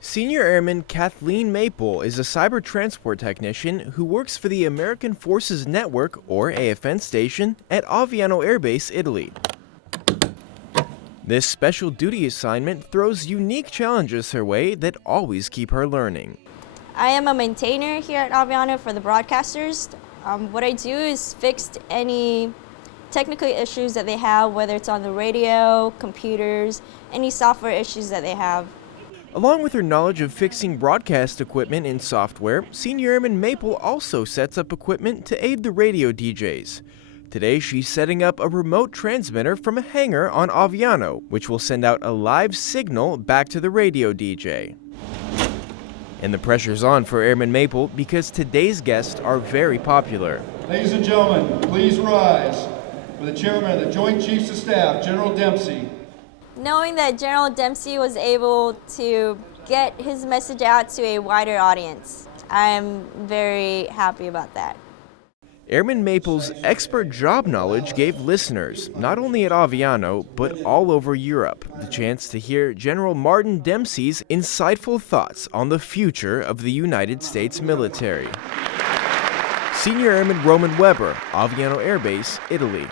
Senior Airman Kathlyn Maple is a cyber transport technician who works for the American Forces Network, or AFN station, at Aviano Air Base, Italy. This special duty assignment throws unique challenges her way that always keep her learning. I am a maintainer here at Aviano for the broadcasters. What I do is fix any technical issues that they have, whether it's on the radio, computers, any software issues that they have. Along with her knowledge of fixing broadcast equipment and software, Senior Airman Maple also sets up equipment to aid the radio DJs. Today, she's setting up a remote transmitter from a hangar on Aviano, which will send out a live signal back to the radio DJ. And the pressure's on for Airman Maple because today's guests are very popular. Ladies and gentlemen, please rise for the Chairman of the Joint Chiefs of Staff, General Dempsey. Knowing that General Dempsey was able to get his message out to a wider audience, I'm very happy about that. Airman Maple's expert job knowledge gave listeners, not only at Aviano, but all over Europe, the chance to hear General Martin Dempsey's insightful thoughts on the future of the United States military. Senior Airman Roman Weber, Aviano Air Base, Italy.